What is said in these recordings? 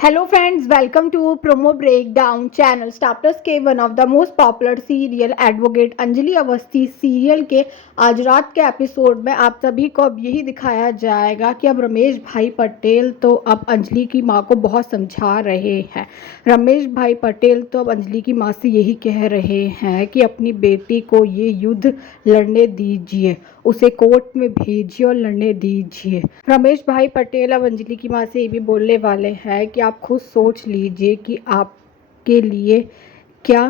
Hello friends, welcome to Promo Breakdown channel. Starters के one of the most popular serial advocate Anjali Awasthi serial के आज रात के episode में आप सभी को अब यही दिखाया जाएगा कि अब रमेश भाई पटेल तो अब अंजलि की मां को बहुत समझा रहे हैं। रमेश भाई पटेल तो अब अंजलि की मां से यही कह रहे हैं कि अपनी बेटी को ये युद्ध लड़ने दीजिए, उसे कोर्ट में भेजिए और लड़ने दीजिए। रमेश भाई पटेल अब अंजलि की मां से ये भी बोलने वाले हैं कि आप खुद सोच लीजिए कि आपके लिए क्या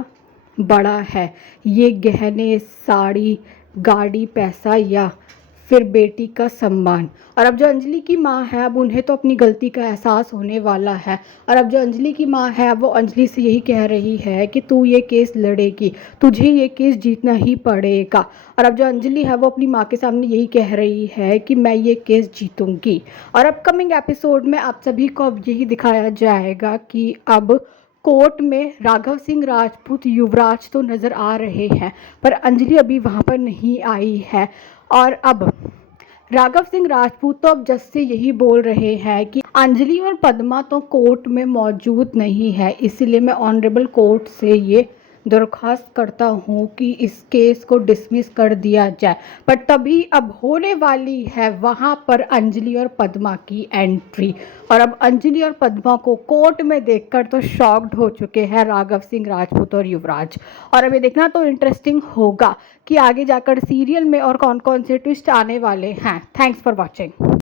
बड़ा है, ये गहने, साड़ी, गाड़ी, पैसा या फिर बेटी का सम्मान। और अब जो अंजलि की माँ है अब उन्हें तो अपनी गलती का एहसास होने वाला है। और अब जो अंजलि की माँ है वो अंजलि से यही कह रही है कि तू ये केस लड़ेगी, तुझे ये केस जीतना ही पड़ेगा। और अब जो अंजलि है वो अपनी माँ के सामने यही कह रही है कि मैं ये केस जीतूंगी। और अपकमिंग एपिसोड में आप सभी को अब यही दिखाया जाएगा कि अब कोर्ट में राघव सिंह राजपूत युवराज तो नज़र आ रहे हैं पर अंजलि अभी वहाँ पर नहीं आई है। और अब राघव सिंह राजपूत तो अब जज से यही बोल रहे हैं कि अंजलि और पद्मा तो कोर्ट में मौजूद नहीं है, इसलिए मैं ऑनरेबल कोर्ट से ये दरख्वास्त करता हूँ कि इस केस को डिसमिस कर दिया जाए। पर तभी अब होने वाली है वहाँ पर अंजलि और पद्मा की एंट्री। और अब अंजलि और पद्मा को कोर्ट में देखकर तो शॉक्ड हो चुके हैं राघव सिंह राजपूत और युवराज। और अब ये देखना तो इंटरेस्टिंग होगा कि आगे जाकर सीरियल में और कौन कौन से ट्विस्ट आने वाले हैं। Thanks for watching.